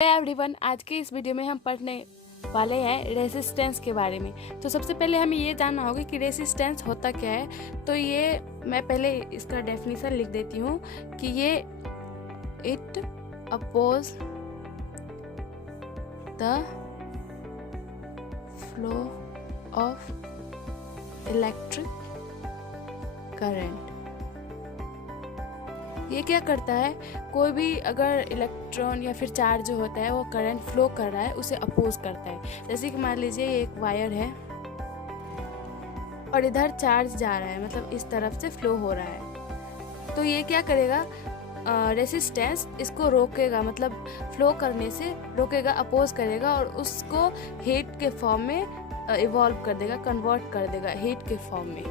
Everyone, आज के इस वीडियो में हम पढ़ने वाले हैं रेसिस्टेंस के बारे में। तो सबसे पहले हमें ये जानना होगा कि रेसिस्टेंस होता क्या है। तो ये मैं पहले इसका डेफिनेशन लिख देती हूँ कि ये it oppose the flow of electric current. ये क्या करता है, कोई भी अगर इलेक्ट्रॉन या फिर चार्ज जो होता है वो करंट फ्लो कर रहा है उसे अपोज करता है। जैसे कि मान लीजिए ये एक वायर है और इधर चार्ज जा रहा है, मतलब इस तरफ से फ्लो हो रहा है। तो ये क्या करेगा, रेसिस्टेंस इसको रोकेगा, मतलब फ्लो करने से रोकेगा, अपोज करेगा और उसको हीट के फॉर्म में इवॉल्व कर देगा, कन्वर्ट कर देगा हीट के फॉर्म में।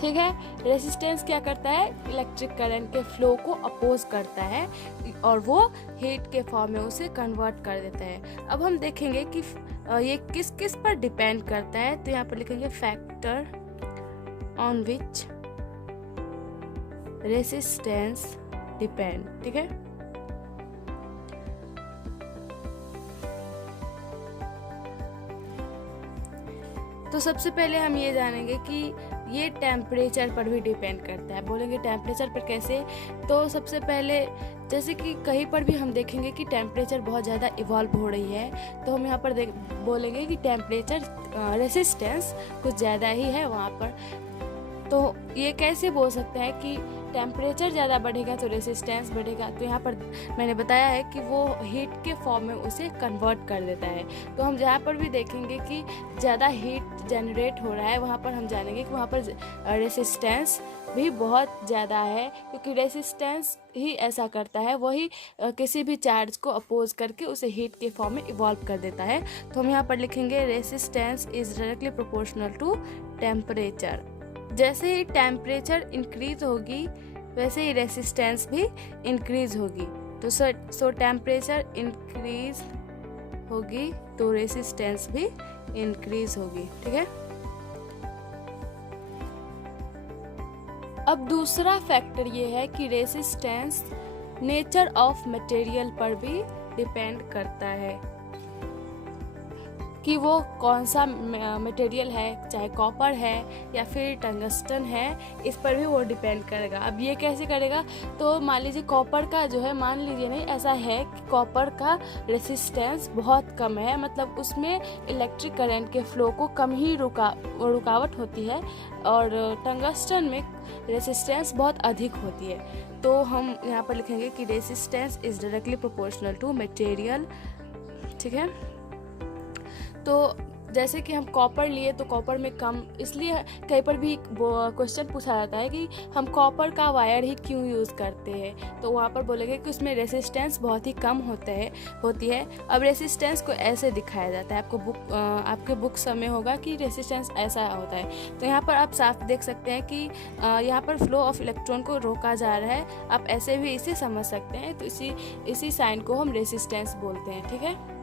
ठीक है, रेसिस्टेंस क्या करता है, इलेक्ट्रिक करंट के फ्लो को अपोज करता है और वो हीट के फॉर्म में उसे कन्वर्ट कर देता है। अब हम देखेंगे कि ये किस किस पर डिपेंड करता है। तो यहाँ पर लिखेंगे factor on which resistance depend. ठीक है, तो सबसे पहले हम ये जानेंगे कि ये टेम्परेचर पर भी डिपेंड करता है। बोलेंगे टेम्परेचर पर कैसे, तो सबसे पहले जैसे कि कहीं पर भी हम देखेंगे कि टेम्परेचर बहुत ज़्यादा इवॉल्व हो रही है, तो हम यहाँ पर बोलेंगे कि टेम्परेचर रेसिस्टेंस कुछ ज़्यादा ही है वहाँ पर। तो ये कैसे बोल सकते हैं कि टेम्परेचर ज़्यादा बढ़ेगा तो रेसिस्टेंस बढ़ेगा। तो यहाँ पर मैंने बताया है कि वो हीट के फॉर्म में उसे कन्वर्ट कर देता है। तो हम जहाँ पर भी देखेंगे कि ज़्यादा हीट जनरेट हो रहा है, वहाँ पर हम जानेंगे कि वहाँ पर रेसिस्टेंस भी बहुत ज़्यादा है, क्योंकि रेसिस्टेंस ही ऐसा करता है, वही किसी भी चार्ज को अपोज करके उसे हीट के फॉर्म में इवॉल्व कर देता है। तो हम यहाँ पर लिखेंगे resistance is directly proportional to temperature. जैसे ही टेम्परेचर इंक्रीज होगी वैसे ही रेसिस्टेंस भी इंक्रीज होगी। तो सो टेम्परेचर इंक्रीज होगी तो रेसिस्टेंस भी इंक्रीज होगी। ठीक है, अब दूसरा फैक्टर ये है कि रेसिस्टेंस नेचर ऑफ मटेरियल पर भी डिपेंड करता है कि वो कौन सा मटेरियल है, चाहे कॉपर है या फिर टंगस्टन है, इस पर भी वो डिपेंड करेगा। अब ये कैसे करेगा, तो मान लीजिए कॉपर का जो है, मान लीजिए नहीं ऐसा है कि कॉपर का रेसिस्टेंस बहुत कम है, मतलब उसमें इलेक्ट्रिक करंट के फ्लो को कम ही रुकावट होती है, और टंगस्टन में रेसिस्टेंस बहुत अधिक होती है। तो हम यहाँ पर लिखेंगे कि resistance is directly proportional to material. ठीक है, तो जैसे कि हम कॉपर लिए तो कॉपर में कम, इसलिए कहीं पर भी क्वेश्चन पूछा जाता है कि हम कॉपर का वायर ही क्यों यूज़ करते हैं, तो वहाँ पर बोलेंगे कि उसमें रेसिस्टेंस बहुत ही कम होती है। अब रेसिस्टेंस को ऐसे दिखाया जाता है, आपके बुक में होगा कि रेसिस्टेंस ऐसा होता है। तो यहाँ पर आप साफ देख सकते हैं कि यहाँ पर फ्लो ऑफ इलेक्ट्रॉन को रोका जा रहा है, आप ऐसे भी इसे समझ सकते हैं। तो इसी साइन को हम रेसिस्टेंस बोलते हैं। ठीक है,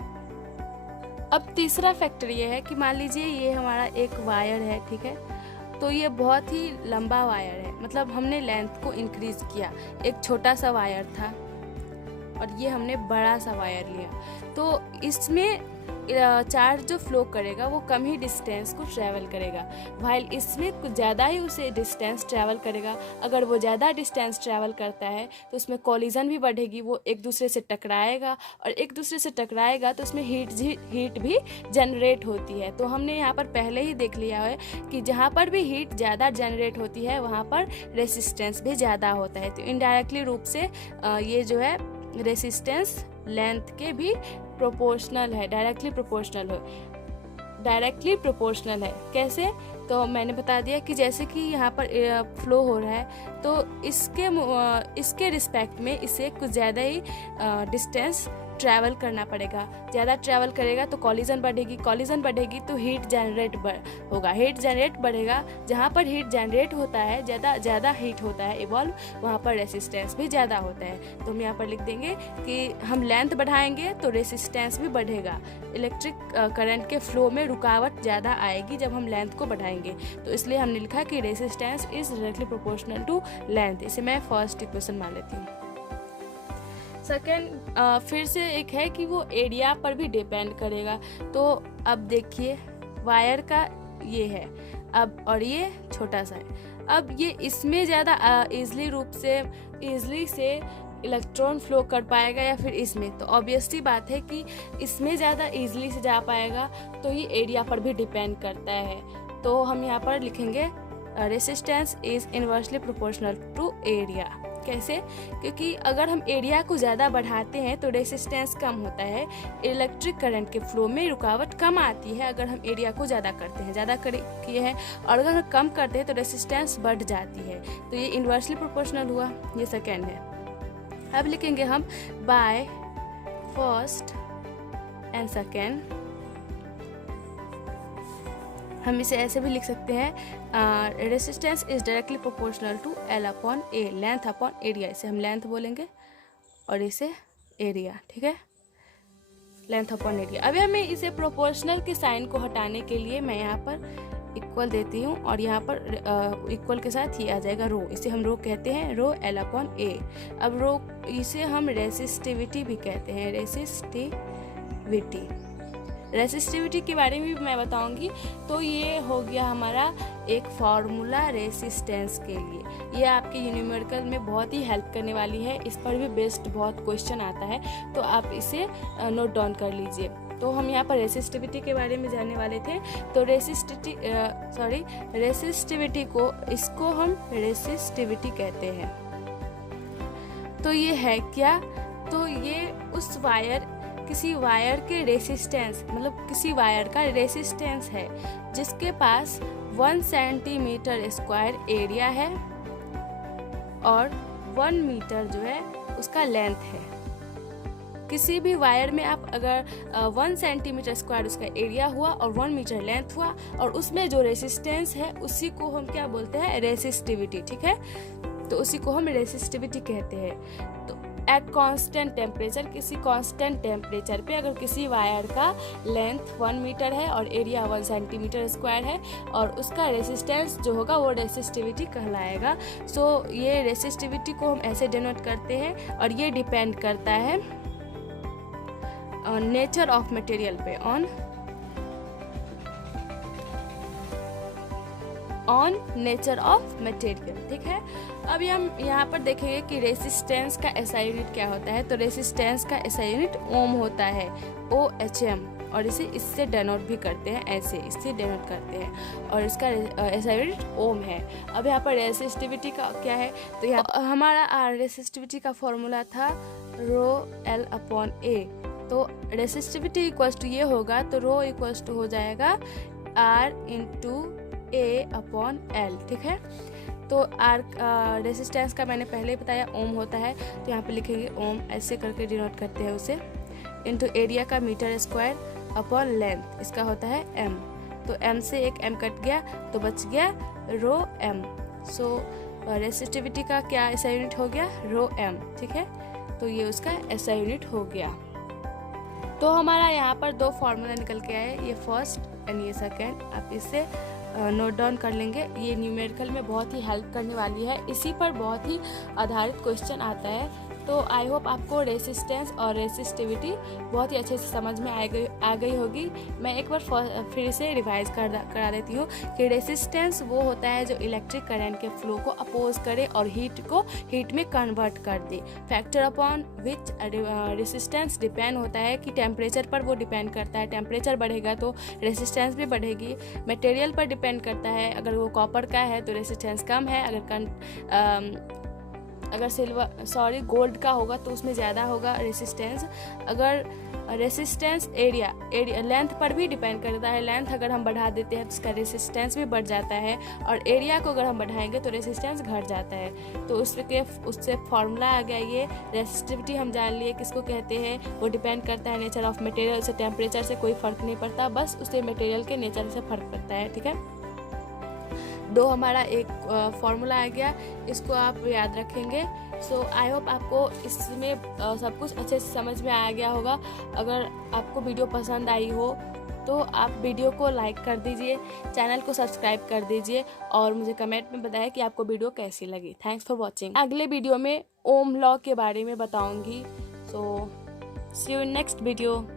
अब तीसरा फैक्टर ये है कि मान लीजिए ये हमारा एक वायर है। ठीक है, तो ये बहुत ही लंबा वायर है, मतलब हमने लेंथ को इंक्रीज किया। एक छोटा सा वायर था और ये हमने बड़ा सा वायर लिया, तो इसमें चार्ज जो फ्लो करेगा वो कम ही डिस्टेंस को ट्रैवल करेगा, वाइल इसमें कुछ ज़्यादा ही उसे डिस्टेंस ट्रैवल करेगा। अगर वो ज़्यादा डिस्टेंस ट्रैवल करता है तो उसमें कोलिजन भी बढ़ेगी, वो एक दूसरे से टकराएगा, और एक दूसरे से टकराएगा तो उसमें हीट भी जनरेट होती है। तो हमने यहाँ पर पहले ही देख लिया है कि जहाँ पर भी हीट ज़्यादा जनरेट होती है वहाँ पर रेसिस्टेंस भी ज़्यादा होता है। तो इनडायरेक्टली रूप से ये जो है रेसिस्टेंस लेंथ के भी प्रोपोर्शनल है, डायरेक्टली प्रोपोर्शनल है। कैसे, तो मैंने बता दिया कि जैसे कि यहाँ पर फ्लो हो रहा है तो इसके रिस्पेक्ट में इसे कुछ ज़्यादा ही डिस्टेंस ट्रैवल करना पड़ेगा। ज़्यादा ट्रैवल करेगा तो कॉलिजन बढ़ेगी तो हीट जनरेट होगा, हीट जनरेट बढ़ेगा। जहाँ पर हीट जनरेट होता है, ज़्यादा हीट होता है इवॉल्व, वहाँ पर रेसिस्टेंस भी ज़्यादा होता है। तो हम यहाँ पर लिख देंगे कि हम लेंथ बढ़ाएंगे तो रेसिस्टेंस भी बढ़ेगा। इलेक्ट्रिक करंट के फ्लो में रुकावट ज़्यादा आएगी जब हम लेंथ को बढ़ाएंगे, तो इसलिए हमने लिखा कि resistance is directly proportional to length. इसे मैं फर्स्ट इक्वेशन मान लेती हूँ। सेकेंड फिर से एक है कि वो एरिया पर भी डिपेंड करेगा। तो अब देखिए वायर का ये है अब, और ये छोटा सा है। अब ये इसमें ज़्यादा ईजली से इलेक्ट्रॉन फ्लो कर पाएगा या फिर इसमें, तो ऑब्वियसली बात है कि इसमें ज़्यादा ईजली से जा पाएगा, तो ये एरिया पर भी डिपेंड करता है। तो हम यहाँ पर लिखेंगे resistance is inversely proportional to area. कैसे? क्योंकि अगर हम एरिया को ज़्यादा बढ़ाते हैं तो रेसिस्टेंस कम होता है, इलेक्ट्रिक करंट के फ्लो में रुकावट कम आती है अगर हम एरिया को ज़्यादा करते हैं, ज़्यादा किए हैं, और अगर हम कम करते हैं तो रेसिस्टेंस बढ़ जाती है। तो ये इनवर्सली प्रोपोर्शनल हुआ, ये सेकेंड है। अब लिखेंगे हम बाय फर्स्ट एंड सेकेंड। हम इसे ऐसे भी लिख सकते हैं, resistance is directly proportional to L upon A, length upon area. इसे हम लेंथ बोलेंगे और इसे एरिया, ठीक है, लेंथ अपॉन एरिया। अभी हमें इसे प्रोपोर्शनल के साइन को हटाने के लिए मैं यहाँ पर इक्वल देती हूँ, और यहाँ पर इक्वल के साथ ही आ जाएगा रो। इसे हम रो कहते हैं, रो L अपॉन A। अब रो इसे हम रेसिस्टिविटी भी कहते हैं, रेसिस्टिविटी के बारे में भी मैं बताऊंगी। तो ये हो गया हमारा एक फार्मूला रेसिस्टेंस के लिए। ये आपके न्यूमेरिकल में बहुत ही हेल्प करने वाली है, इस पर भी बेस्ड बहुत क्वेश्चन आता है, तो आप इसे नोट डाउन कर लीजिए। तो हम यहाँ पर रेसिस्टिविटी के बारे में जानने वाले थे। तो रेसिस्टिविटी को, इसको हम रेसिस्टिविटी कहते हैं। तो ये है क्या? तो ये उस किसी वायर के रेसिस्टेंस, मतलब किसी वायर का रेसिस्टेंस है जिसके पास 1 सेंटीमीटर स्क्वायर एरिया है और 1 मीटर जो है उसका लेंथ है। किसी भी वायर में आप अगर 1 सेंटीमीटर स्क्वायर उसका एरिया हुआ और 1 मीटर लेंथ हुआ, और उसमें जो रेसिस्टेंस है उसी को हम क्या बोलते हैं? रेसिस्टिविटी, ठीक है। तो उसी को हम रेसिस्टिविटी कहते हैं। तो एट कांस्टेंट टेम्परेचर, किसी कांस्टेंट टेम्परेचर पे अगर किसी वायर का लेंथ 1 मीटर है और एरिया 1 सेंटीमीटर स्क्वायर है, और उसका रेसिस्टेंस जो होगा वो रेसिस्टिविटी कहलाएगा। सो ये रेसिस्टिविटी को हम ऐसे डिनोट करते हैं, और ये डिपेंड करता है नेचर ऑफ मटेरियल पे, ऑन नेचर ऑफ मटेरियल, ठीक है। अभी हम यहाँ पर देखेंगे कि रेसिस्टेंस का एसआई यूनिट क्या होता है। तो रेसिस्टेंस का एसआई यूनिट ओम होता है, OHM, और इसे इससे डेनोट भी करते हैं, ऐसे इससे डेनोट करते हैं, और इसका एसआई यूनिट ओम है। अब यहाँ पर रेसिस्टिविटी का क्या है? तो यहाँ हमारा रेसिस्टिविटी का फॉर्मूला था रो L अपॉन A। तो रेसिस्टिविटी इक्वल्स टू ये होगा, तो रो इक्वल्स टू हो जाएगा R into A upon L, ठीक है। तो R रेसिस्टेंस का मैंने पहले ही बताया ओम होता है, तो यहाँ पे लिखेंगे ओम, ऐसे करके डिनोट करते हैं उसे, इंटू एरिया का मीटर स्क्वायर अपॉन लेंथ, इसका होता है M। तो M से एक M कट गया तो बच गया रो M। सो रेसिस्टिविटी का क्या SI यूनिट हो गया? रो M, ठीक है। तो ये उसका SI यूनिट हो गया। तो हमारा यहाँ पर 2 फार्मूला निकल के आए, ये फर्स्ट एंड ये सेकेंड। आप इससे नोट डाउन कर लेंगे, ये न्यूमेरिकल में बहुत ही हेल्प करने वाली है, इसी पर बहुत ही आधारित क्वेश्चन आता है। तो आई होप आपको रेसिस्टेंस और रेसिस्टिविटी बहुत ही अच्छे से समझ में आ गई होगी। मैं एक बार फिर से रिवाइज करा देती हूँ कि रेसिस्टेंस वो होता है जो इलेक्ट्रिक करंट के फ्लो को अपोज करे और हीट को हीट में कन्वर्ट कर दे। Factor upon which resistance depend होता है कि टेम्परेचर पर वो डिपेंड करता है, टेम्परेचर बढ़ेगा तो रेसिस्टेंस भी बढ़ेगी। मटेरियल पर डिपेंड करता है, अगर वो कॉपर का है तो रेसिस्टेंस कम है, अगर गोल्ड का होगा तो उसमें ज़्यादा होगा रेसिस्टेंस। अगर रेसिस्टेंस एरिया लेंथ पर भी डिपेंड करता है, लेंथ अगर हम बढ़ा देते हैं तो उसका रेसिस्टेंस भी बढ़ जाता है, और एरिया को अगर हम बढ़ाएंगे तो रेसिस्टेंस घट जाता है। तो उससे फार्मूला आ गया ये। रेसिस्टिविटी हम जान लिए किसको कहते हैं, वो डिपेंड करता है नेचर ऑफ मटेरियल से, टेम्परेचर से कोई फ़र्क नहीं पड़ता, बस उससे मटेरियल के नेचर से फ़र्क पड़ता है, ठीक है। 2 हमारा एक फार्मूला आ गया, इसको आप याद रखेंगे। सो आई होप आपको इसमें सब कुछ अच्छे से समझ में आ गया होगा। अगर आपको वीडियो पसंद आई हो तो आप वीडियो को लाइक कर दीजिए, चैनल को सब्सक्राइब कर दीजिए, और मुझे कमेंट में बताएं कि आपको वीडियो कैसी लगी। Thanks for watching. अगले वीडियो में ओम लॉ के बारे में बताऊंगी। So see you in next video.